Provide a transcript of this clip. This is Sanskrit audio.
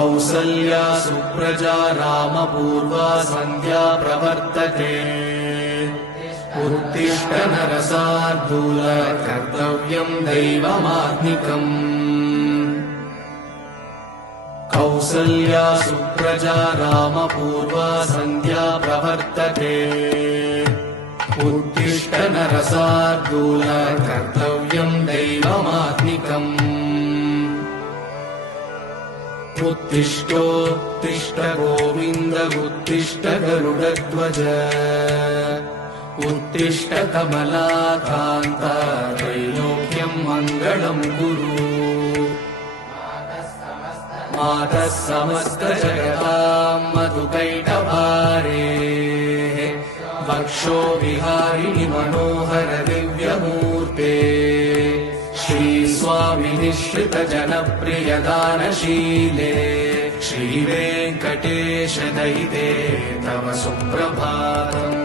कौसल्या सुप्रजा रामपूर्वा सन्ध्या प्रवर्तते उत्तिष्ठ नरशार्दूल कर्तव्यं दैवमात्मिकम् कौसल्या सुप्रजा रामपूर्वा सन्ध्या प्रवर्तते उत्तिष्ठ नरशार्दूल कर्तव्यं दैवमात्मिकम् उत्तिष्ठोत्तिष्ठ गोविन्द उत्तिष्ठ गरुडध्वज उत्तिष्ठ कमलाकान्त त्रैलोक्यं मङ्गलं कुरु मातः समस्त जगतां मधुकैटभारे वक्षो विहारिणि मनोहर दिव्यमूर्ते श्रीस्वामि निःश्रित जनप्रिय दानशीले श्रीवेङ्कटेश दयिते तव सुप्रभातम्।